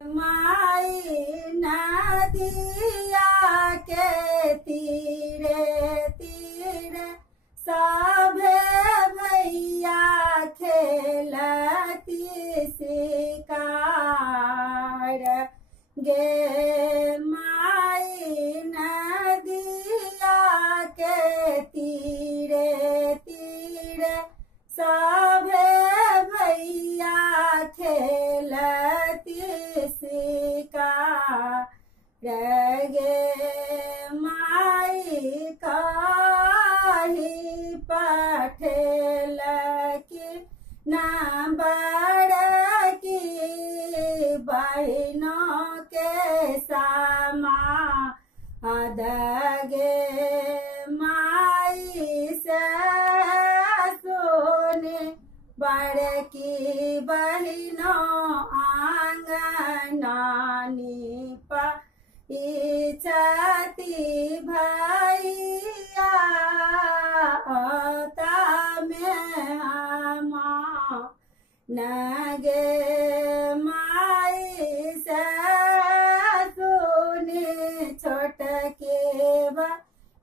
माई नदिया के तीरे तीरे सभे भैया खेलती शिकार गे माई नदिया के तीरे तीरे सभे भैया खेलती शिकार गे माई कही पठेल की न बड़ की बहनों के समा गे माई से सुने बड़की बहनों आंगनानी इच्छती भैया में नगे माई से सुनी छोट के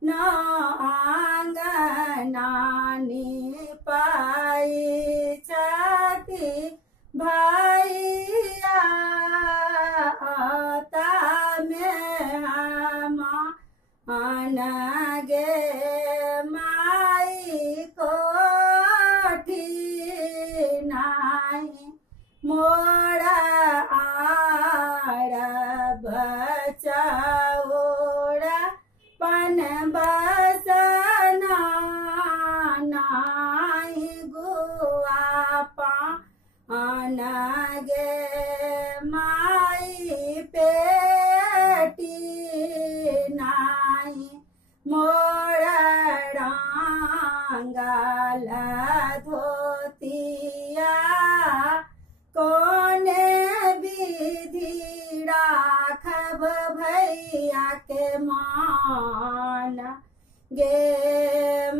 न आंगनानी पाई छती भैया में नगे माई कोठी नाही मोरा आड़ बचाओड़ा पन बसना नाई गुआ नगे माई पेटी नाई मोरा डांगल धोतिया कोने विधि राखब भैया के मान गे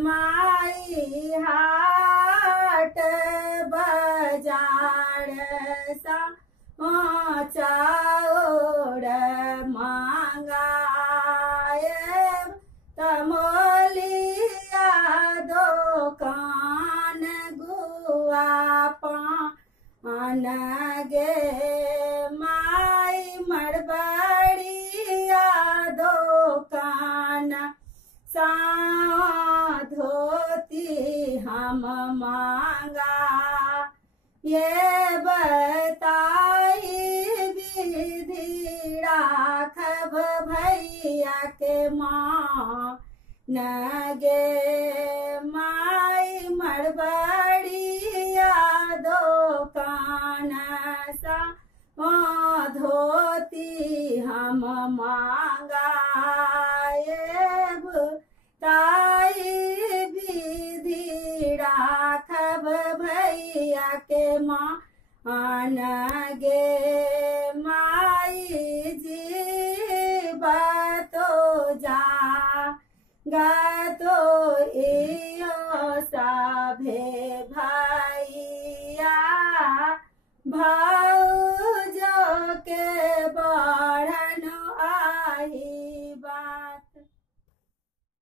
माई हाट बाजार सा चाउर मांगाए तमोलिया दुकान गुआ गे माई मड़बड़िया दुकान सा धोती हम मांगा ये बताई विधि राखब भैया के माँ नगे माई मड़बड़िया दुकान सा धोती हम मांगा ताई विधि राखब भैया के माँ नगे माई जीवा तो जा गा